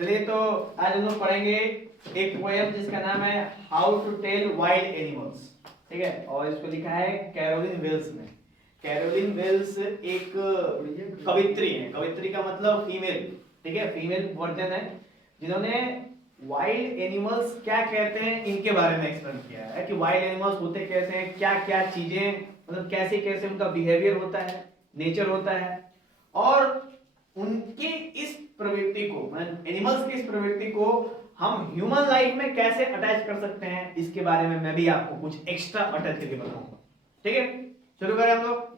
चलिए तो आज हम लोग पढ़ेंगे एक पोएम जिसका नाम है how to tell wild animals. ठीक है, और इसको लिखा है कैरोलिन वेल्स ने। कैरोलिन वेल्स एक कवित्री है। कवित्री का मतलब फीमेल, ठीक है, फीमेल वर्जन है, जिन्होंने वाइल्ड एनिमल्स क्या कहते हैं इनके बारे में एक्सप्लेन किया है कि वाइल्ड एनिमल्स होते कैसे हैं, क्या क्या चीजें, मतलब कैसे कैसे उनका बिहेवियर होता है, नेचर होता है, और उनके इस प्रवृत्ति को, मतलब एनिमल्स की इस प्रवृत्ति को हम ह्यूमन लाइफ में कैसे अटैच कर सकते हैं, इसके बारे में मैं भी आपको कुछ एक्स्ट्रा अटैच करके बताऊंगा। ठीक है, शुरू करें हम लोग।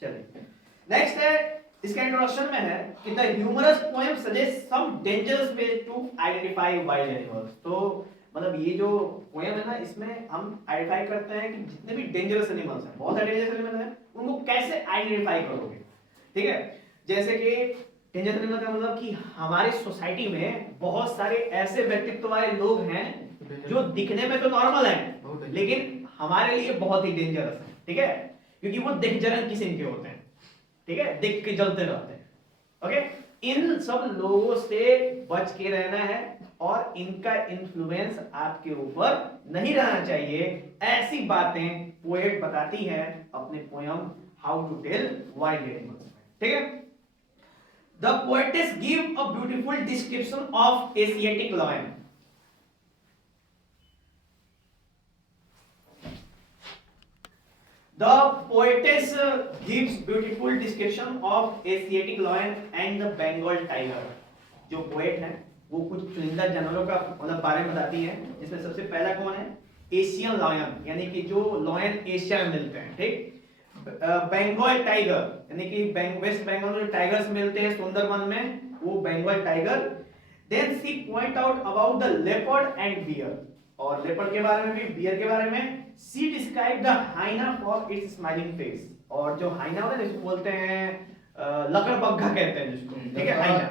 चलिए, नेक्स्ट है, इसका इंट्रोडक्शन में है कि the humorous poem suggest some dangerous ways to identify wild animals. तो मतलब ये जो पोएम है ना, इसमें हम आइडेंटिफाई करते हैं कि जितने भी डेंजरस एनिमल्स हैं, बहुत सारे डेंजरस एनिमल्स हैं, उनको कैसे आइडेंटिफाई करोगे। ठीक है, जैसे कि डेंजरस एनिमल का मतलब कि हमारी सोसाइटी में बहुत सारे ऐसे व्यक्तित्व वाले लोग हैं जो दिखने में तो नॉर्मल हैं लेकिन हमारे लिए बहुत ही डेंजरस हैं। ठीक है, क्योंकि वो दिग्जरन किस्म के होते हैं, ठीक है, दिख के जलते रहते हैं। ओके, इन सब लोगों से बच के रहना है और इनका इन्फ्लुएंस आपके ऊपर नहीं रहना चाहिए। ऐसी बातें पोएट बताती है अपने poem how to tell wild animals. ठीक है, the poetess give a beautiful description of Asiatic lion. The poetess gives beautiful description of Asiatic lion and the Bengal tiger. जो पोएट है वो कुछ चुनिंदा जानवरों का मतलब बारे में बताती है, जिसमें सबसे पहला कौन है, एशियन लायन, यानी कि जो लायन एशिया में मिलते हैं। ठीक, बंगाल टाइगर, यानी कि वेस्ट बंगाल में टाइगर्स मिलते हैं सुंदरबन में, वो Bengal tiger. Then she point out about the leopard and bear, और लेपर्ड के बारे में भी, बियर के बारे में। She describe the hyena for its smiling face, और जो हाइना होता है जिसको बोलते हैं लकड़बग्घा कहते हैं जिसको, ठीक है, हाइना,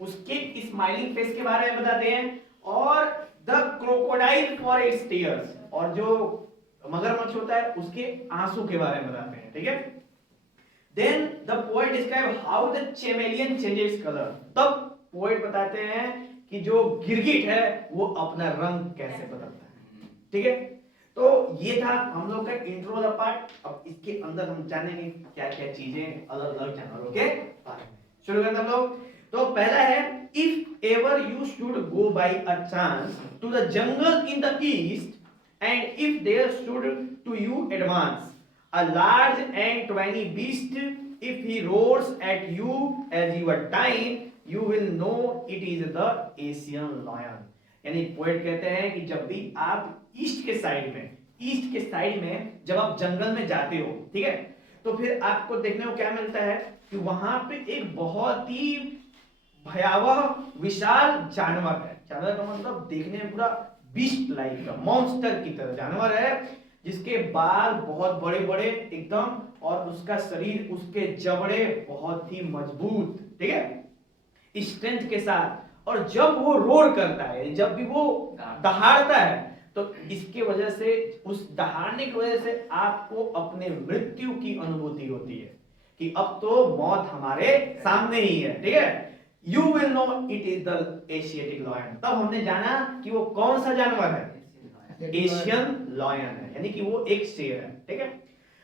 उसके स्माइलिंग फेस के बारे में बताते हैं। और the crocodile for its tears, और जो मगरमच्छ होता है उसके आंसू के बारे में बताते हैं। ठीक है, then the poet describe how the chameleon changes colour, तब पोएट बताते हैं कि जो गिरगिट है वो अपना रंग कैसे बदलता है। ठीक है, तो ये था हम लोग का इंट्रो वाला पार्ट। अब इसके अंदर हम जानेंगे क्या क्या चीजें अलग अलग जानवरों के बारे में। शुरू करते हम लोग। तो पहला है, if ever you should go by a chance to the jungle in the east and if there should to you advance a large and tiny beast, if he roars at you as you are dying, you will know it is the Asian lion। यानी poet कहते हैं कि जब भी आप east के side में जब आप जंगल में जाते हो, ठीक है, तो फिर आपको देखने को क्या मिलता है कि वहां पे एक बहुत ही भयावह विशाल जानवर है। जानवर का मतलब देखने में पूरा बीस्ट लाइक का, मॉन्स्टर की तरह जानवर है, जिसके बाल बहुत बड़े बड़े एकदम, और उसका शरीर, उसके जबड़े बहुत ही मजबूत, ठीक है, स्ट्रेंथ के साथ। और जब वो रोर करता है, जब भी वो दहाड़ता है, तो इसके वजह से, उस दहाड़ने की वजह से आपको अपने मृत्यु की अनुभूति होती है कि अब तो मौत हमारे सामने ही है। ठीक है, you will know it is the Asiatic lion. तब हमने जाना कि वो कौन सा जानवर है, एशियन लायन है, यानी कि वो एक शेर है। ठीक है,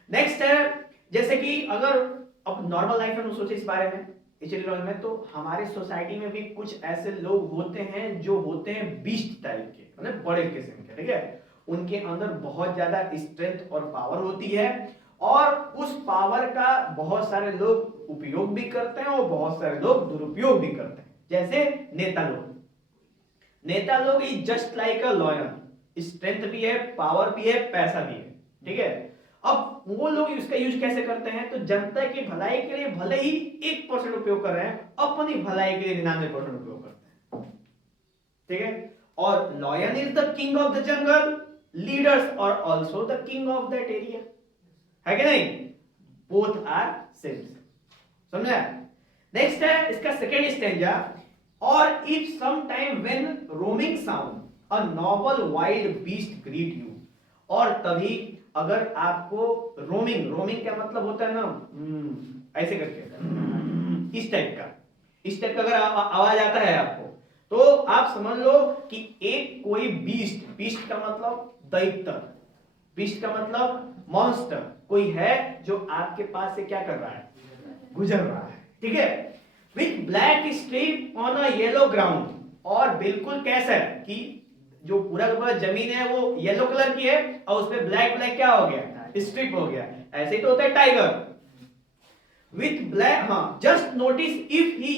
नेक्स्ट है, जैसे कि अगर अब नॉर्मल लाइफ में सोचे इस बारे में, एशियन लायन में, तो हमारे सोसाइटी में भी कुछ ऐसे लोग होते हैं जो होते हैं बीस्ट टाइप के, मतलब बड़े किस्म के। ठीक है, उनके अंदर बहुत ज्यादा स्ट्रेंथ और पावर होती है, और उस पावर का बहुत सारे लोग उपयोग भी करते हैं और बहुत सारे लोग दुरुपयोग भी करते हैं। जैसे नेता लोग is just like a lion, strength भी है, पावर भी है, पैसा भी है। ठीक है, अब वो लोग इसका यूज कैसे करते हैं, तो जनता की भलाई के लिए भले ही 1% उपयोग कर रहे हैं, अपनी भलाई के लिए 99% उपयोग करते हैं। ठीक है, और lion is the king of the jungle, leaders are also the king of that area, है कि नहीं, बोथ आर सेम। समझा? नेक्स्ट है इसका सेकेंड स्टेंजा, और if some time when roaming sound a noble wild beast greet you, और तभी अगर आपको रोमिंग का मतलब होता है ना ऐसे करके, इस टाइप का, इस टाइप का अगर आवाज आता है आपको, तो आप समझ लो कि एक कोई बीस्ट, बीस्ट का मतलब दैत्य, बीस्ट का मतलब मॉन्स्टर, कोई है जो आपके पास से क्या कर रहा है, गुजर रहा है, ठीक है। With black strip on a yellow ground, और बिल्कुल कैसा है कि जो पूरा का पूरा जमीन है वो येलो कलर की है और उसपे ब्लैक ब्लैक क्या हो गया, स्ट्रिप हो गया। ऐसे ही तो होता है टाइगर विथ ब्लैक। हाँ, just notice if he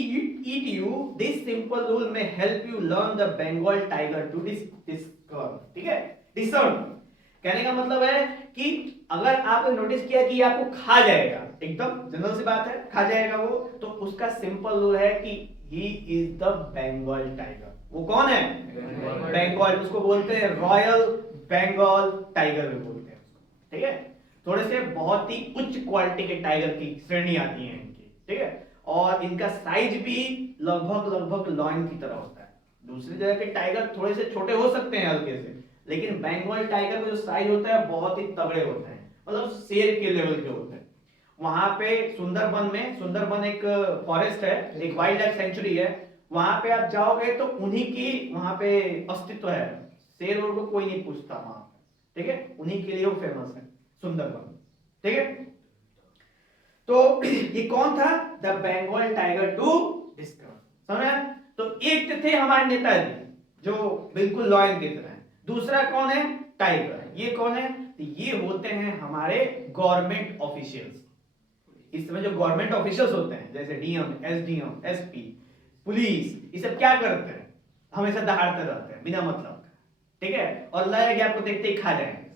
eat you, this simple rule may help you learn the Bengal tiger to discover, ठीक है, डिसर्न। कहने का मतलब है कि अगर आपने नोटिस किया कि आपको खा जाएगा, एकदम जनरल सी बात है, खा जाएगा वो, तो उसका सिंपल रूल है कि he is the Bengal tiger. वो कौन है, बंगाल, उसको बोलते हैं रॉयल बंगाल टाइगर भी बोलते हैं, ठीक है। थोड़े से बहुत ही उच्च क्वालिटी के टाइगर की श्रेणी आती है इनकी, ठीक है। और इनका साइज भी लगभग लगभग लॉयन की तरह होता है। दूसरी जगह के टाइगर थोड़े से छोटे हो सकते हैं हल्के से, लेकिन बंगाल टाइगर का जो साइज होता है बहुत ही तगड़े होते हैं, मतलब शेर के लेवल के होते हैं। वहां पे सुंदरबन में, सुंदरबन एक फॉरेस्ट है, एक वाइल्ड लाइफ सेंचुरी है, वहां पे आप जाओगे तो उन्हीं की वहां पे अस्तित्व है। शेर को कोई नहीं पूछता वहां, ठीक है, उन्हीं के लिए वो फेमस है सुंदरबन, ठीक है। तो ये कौन था, the Bengal tiger to discover, समझ। तो एक तो थे हमारे नेताजी जो बिल्कुल लॉयन की तरह है, दूसरा कौन है, टाइगर। ये कौन है, तो ये होते हैं हमारे गवर्नमेंट ऑफिशियल्स। इस समय जो गवर्नमेंट ऑफिशियल्स होते हैं जैसे डीएम, एसडीएम, एसपी, पुलिस, ये सब क्या करते हैं, हमेशा दहाड़ते रहते हैं बिना मतलब का, ठीक है, और लगेगा कि आपको देखते ही खा जाएंगे।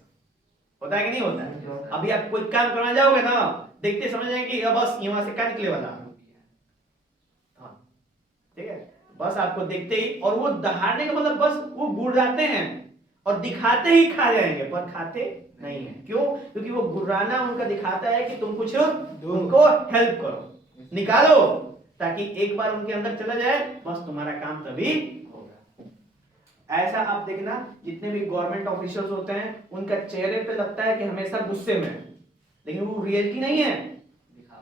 होता है कि नहीं होता है? अभी आप कोई काम करना जाओगे ना, देखते समझ जाएंगे कि बस यहाँ से क्या निकले वाला, हाँ, ठीक है, बस आपको देखते ही, और वो दहाड़ने का मतलब बस वो गुर्राते हैं और दिखाते ही खा जाएंगे, पर खाते नहीं है। क्यों? क्योंकि वो गुर्राना उनका दिखाता है कि तुम कुछ उनको हेल्प करो, निकालो, ताकि एक बार उनके अंदर चला जाए, बस तुम्हारा काम तभी होगा। ऐसा आप देखना, जितने भी गवर्नमेंट ऑफिशियल्स होते हैं उनका चेहरे पे लगता है कि हमेशा गुस्से में, लेकिन वो रियलिटी नहीं है,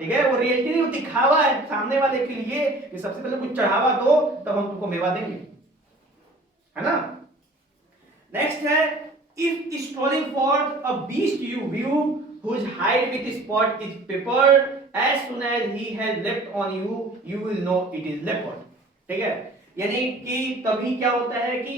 ठीक है, वो रियलिटी नहीं, वो दिखावा है सामने वाले के लिए कि सबसे पहले कुछ चढ़ावा दो तब हम तुमको मेवा देंगे, है ना। नेक्स्ट है, if strolling forth a beast you view whose hide with spot is peppered, as soon as he has leapt on you, you will know it is leopard, ठीक है। यानी कि तभी क्या होता है कि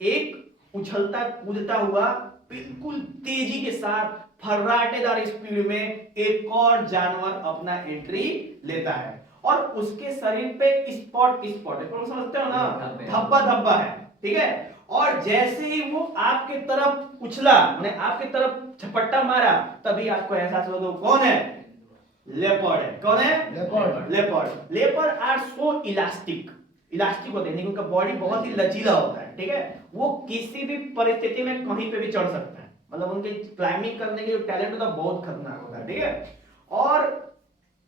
एक उछलता कूदता हुआ बिल्कुल तेजी के साथ फर्राटेदार स्पीड में एक और जानवर अपना एंट्री लेता है, और उसके शरीर पे स्पॉट, स्पॉट है, समझते हो ना, धब्बा धब्बा है, ठीक है। और जैसे ही वो आपके तरफ उछला, मैंने आपके तरफ झपट्टा मारा, तभी आपको एहसास होगा कौन है, लेपर्ड है। कौन है, leopard. Leopard, leopard are so elastic, elastic होते हैं, उनका बॉडी बहुत ही लचीला होता है, ठीक है। वो किसी भी परिस्थिति में कहीं पे भी चढ़ सकता है, मतलब उनके क्लाइंबिंग करने के जो टैलेंट होता है बहुत खतरनाक होता है, ठीक है। और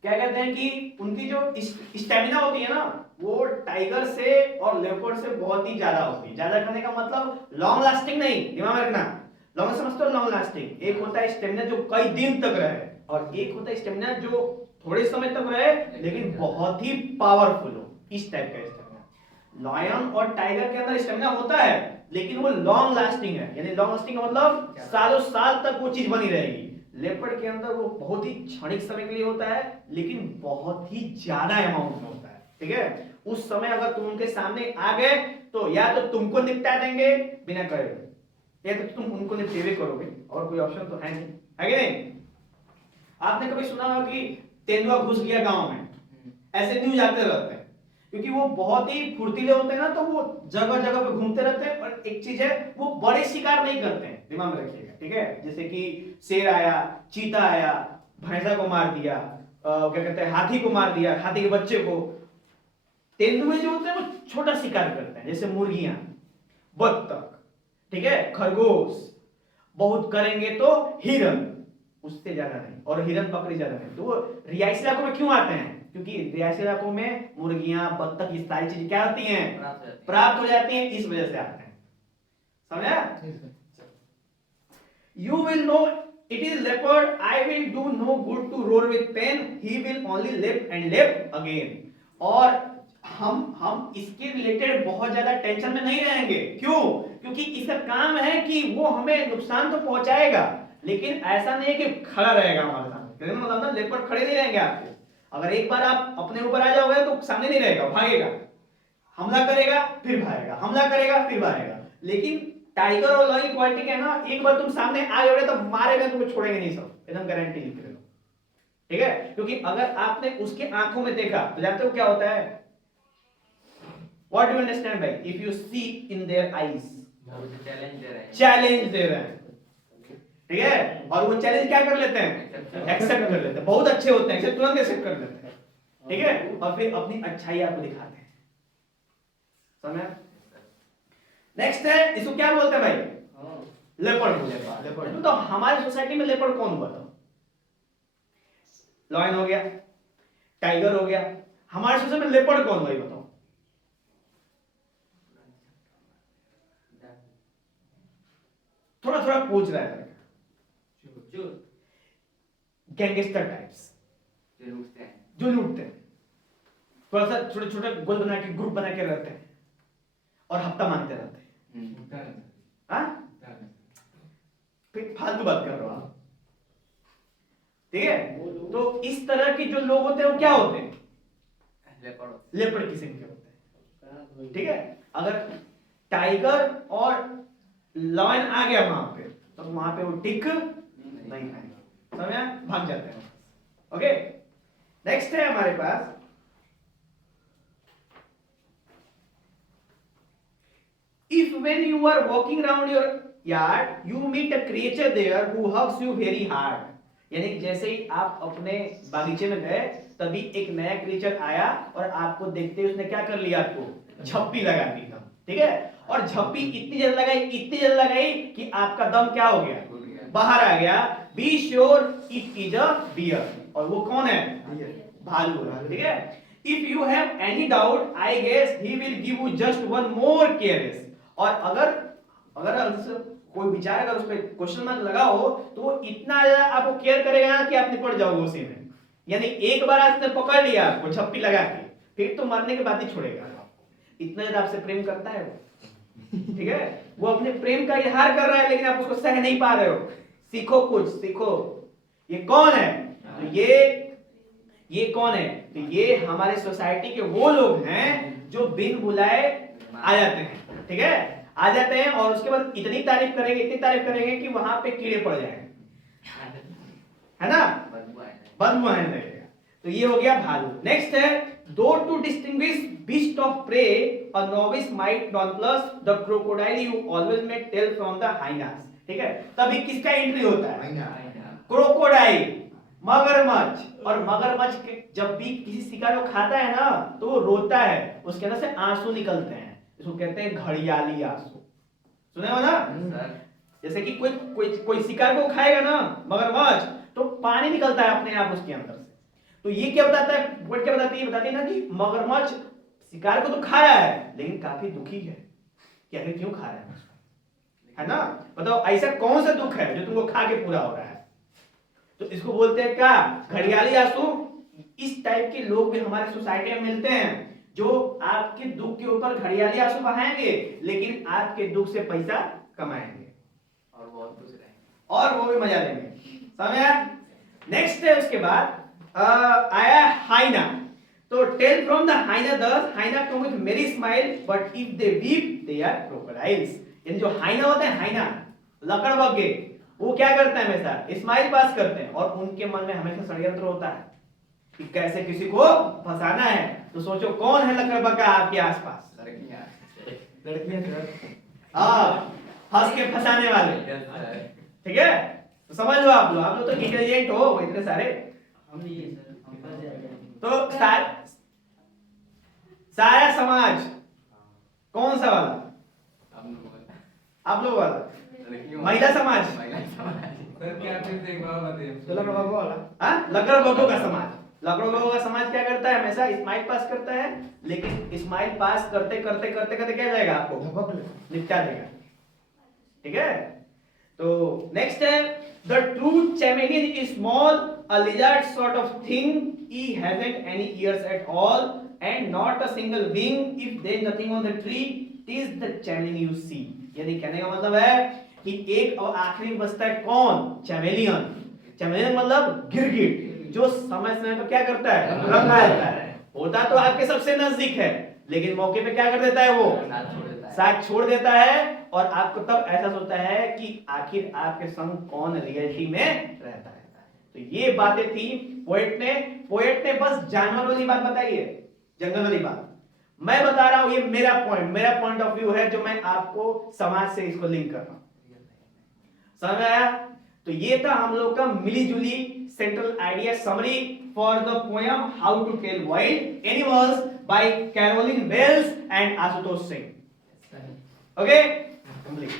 क्या कहते हैं कि उनकी जो स्टेमिना होती है ना, वो टाइगर से और लेपर्ड से बहुत ही ज्यादा होती है। ज्यादा खाने का मतलब लॉन्ग लास्टिंग नहीं, दिमाग में रखना, लॉन्ग समझते हो, लॉन्ग लास्टिंग एक होता है स्टेमिना जो कई दिन तक रहे, और एक होता है स्टेमिना जो थोड़े समय तक रहे लेकिन बहुत ही पावरफुल हो, इस टाइप का स्टेमिना। लायन और टाइगर के अंदर स्टेमिना होता है लेकिन वो लॉन्ग लास्टिंग है, यानी लॉन्ग लास्टिंग का मतलब सालों साल तक वो चीज बनी रहेगी। लेपर्ड के अंदर वो बहुत ही क्षणिक समय के लिए होता है लेकिन बहुत ही ज्यादा अमाउंट में होता है, ठीक है। उस समय अगर तुम उनके सामने आ गए तो या तो तुमको निपटा देंगे बिना करे, या तो तुम उनको निपटेवे करोगे, और कोई ऑप्शन तो है नहीं, है कि नहीं। आपने कभी सुना होगा कि तेंदुआ घुस गया गांव में, ऐसे न्यूज आते रहते हैं, क्योंकि वो बहुत ही फुर्तीले होते हैं ना, तो वो जगह जगह पे घूमते रहते हैं। और एक चीज है, वो बड़े शिकार नहीं करते हैं, दिमाग में रखिएगा, ठीक है। जैसे कि शेर आया, चीता आया, भैंसा को मार दिया, क्या कहते हैं, हाथी को मार दिया, हाथी के बच्चे को। तेंदुए जो होते हैं वो छोटा शिकार करते हैं, जैसे मुर्गियां, बत्तख, ठीक है, खरगोश, बहुत करेंगे तो हिरन, उससे ज्यादा नहीं, और हिरन बकरी ज्यादा नहीं। तो वो रिहायशी इलाकों में क्यों आते हैं, क्योंकि रिहायशी इलाकों में मुर्गियां, बत्तख, ये सारी चीजें क्या होती हैं, प्राप्त हो जाती हैं, इस वजह से आते हैं, समझा। You will know it is leopard. I will do no good to roar with pain. He will only live and live again. और हम इसके रिलेटेड बहुत ज्यादा टेंशन में नहीं रहेंगे। क्यों? क्योंकि इसका काम है कि वो हमें नुकसान तो पहुंचाएगा, लेकिन ऐसा नहीं है कि खड़ा रहेगा हमारे सामने। मतलब ना लेपर्ड खड़े नहीं रहेंगे आपके। अगर एक बार आप अपने ऊपर आ जाओगे तो सामने नहीं रहेगा, भागेगा, हमला करेगा फिर भागेगा, हमला करेगा फिर भागेगा। लेकिन टाइगर और लॉयन क्वालिटी क्या है ना, एक बार तुम सामने आ गए तो मारेगा, तुमको छोड़ेंगे नहीं सब, एकदम गारंटी लिख रहे हो। ठीक है? क्योंकि अगर आपने उसके आंखों में देखा तो जानते हो क्या होता है? What do you understand by if you see in their eyes? Challenge दे रहे हैं। ठीक है? और वो चैलेंज क्या कर लेते हैं? एक्सेप्ट कर लेते हैं। बहुत अच्छे होते हैं, इसे तुरंत एक्सेप्ट कर लेते हैं। ठीक है? और फिर अपनी अच्छाई आपको दिखाते हैं। समझ? नेक्स्ट है, इसको क्या बोलते हैं भाई? लेपर्ड। लेपर्ड तो हमारी सोसाइटी में लेपर्ड कौन हुआ था? लॉयन हो गया, टाइगर हो गया, हमारे सोसाइटी में लेपर्ड कौन हुआ ये बताओ? थोड़ा थोड़ा पूछ रहा है गैंगस्टर टाइप्स जो लूटते हैं, थोड़ा सा छोटे छोटे गोल बना के ग्रुप बना के रहते हैं और हफ्ता मांगते रहते हैं। फिर फालतू बात कर रहे हो आप। ठीक है? तो इस तरह के जो लोग होते हैं वो क्या होते हैं? लेपर्ड किस्म के होते हैं। ठीक है? अगर टाइगर और लॉयन आ गया वहां पे तो वहां पे वो टिक नहीं है, समझ? भाग जाते हैं। ओके, नेक्स्ट है हमारे पास if when you are walking around your yard you meet a creature there who hugs you very hard। यानी जैसे ही आप अपने बागीचे में गए तभी एक नया क्रिएचर आया और आपको देखते ही उसने क्या कर लिया? आपको झप्पी लगा दी। ठीक है? और झप्पी इतनी जल्द लगाई, इतनी जल्द लगाई कि आपका दम क्या हो गया? बाहर आ गया। Be sure it is a bear. और वो कौन है? भालू है। ठीक है? If you have any doubt I guess he will give you just one more careless. और अगर कोई विचार अगर उस पर क्वेश्चन मार्क लगा हो तो वो इतना ज्यादा आपको केयर करेगा कि आप निपट जाओगे उसी में। यानी एक बार आपने पकड़ लिया आपको झप्पी लगा के, फिर तो मरने के बाद ही छोड़ेगा। इतना ज्यादा आपसे प्रेम करता है वो। ठीक है? वो अपने प्रेम का इजहार कर रहा है लेकिन आप उसको सह नहीं पा रहे हो। सीखो, कुछ सीखो। ये कौन है? तो ये कौन है? तो ये हमारे सोसाइटी के वो लोग हैं जो बिन बुलाए आ जाते हैं। ठीक है? आ जाते हैं और उसके बाद इतनी तारीफ करेंगे कि वहां पे कीड़े पड़ जाएंगे, है ना? बदबू आने लगेगा। तो ये हो गया भालू। नेक्स्ट है दो to distinguish beast of prey a novice might nonplus the crocodile you always may tell from the hyenas. ठीक है? तभी किसका एंट्री होता है? क्रोकोडाइल, मगरमच्छ। और मगरमच्छ जब भी किसी शिकार को खाता है ना तो वो रोता है, उसके अंदर से आंसू निकलते हैं, इसको कहते हैं घड़ियाली आंसू। सुने हो ना? जैसे कि कोई शिकार को खाएगा ना मगरमच्छ तो पानी निकलता है अपने आप उसके अंदर से। तो ये क्या बताता है? वर्ड क्या बताती है? बताती है ना कि मगरमच्छ शिकार को तो खाया है लेकिन काफी दुखी है कि आखिर क्यों खा रहा है ना? बताओ ऐसा कौन सा दुख है जो तुमको खा के पूरा हो रहा है? तो इसको बोलते हैं क्या? घड़ियाली आंसू। इस टाइप के लोग भी हमारे सोसाइटी में मिलते हैं जो आपके दुख के ऊपर घड़ियाली आंसू बहाएंगे लेकिन आपके दुख से पैसा कमाएंगे और बहुत खुश रहेंगे और वो भी मजा लेंगे। समझ? नेक्स्ट है उसके बाद आया हाइना। तो tell from the hyena this hyena come with merry smile but if they weep they are crocodiles. यानी जो हाइना होते हैं, हाइना लकड़बग्गे, वो क्या करते हैं? हमेशा स्माइल पास करते हैं और उनके मन में हमेशा षड्यंत्र होता है कि कैसे किसी को फंसाना है। तो सोचो कौन है लकड़बग्गा आपके आसपास? लड़कियां हंस के फंसाने वाले। ठीक है? तो समझ लो आप लोग तो इंटेलिजेंट हो इतने सारे। तो सारा समाज कौन सा वाला? आप लोग वाला महिला समाज। लकड़बग्गों का समाज। लकड़बग्गों का समाज क्या करता है? हमेशा स्माइल पास करता है लेकिन स्माइल पास करते करते करते करते क्या जाएगा? आपको निपटा देगा। ठीक है? तो नेक्स्ट है the true chameleon is small a lizard sort of thing. He hasn't any ears at all and not a single wing if there is nothing on the tree, it is the chameleon you see. यदि कहने का मतलब है कि एक और आखिरी में बचता है कौन? चैमेलियन. चैमेलियन मतलब गिरगिट, जो समय समय पर क्या करता है? रंग बदलता है. होता तो आपके सबसे नजदीक है, लेकिन मौके पे क्या कर देता है? वो साथ छोड़ देता है और आपको तब एहसास होता है कि आखिर आपके संग कौन रियलिटी में रहता है. तो ये बातें थी पोएट ने बस जानवर वाली बात बताई है, जंगल वाली बात. मैं बता रहा हूं, ये मेरा पॉइंट ऑफ व्यू है, जो मैं आपको समाज से इसको लिंक कर रहा हूं. समझ में आया? तो ये था हम लोग का मिली जुली central idea summary for the poem how to tell wild animals by Carolyn Wells and Ashutosh Singh. Okay, complete.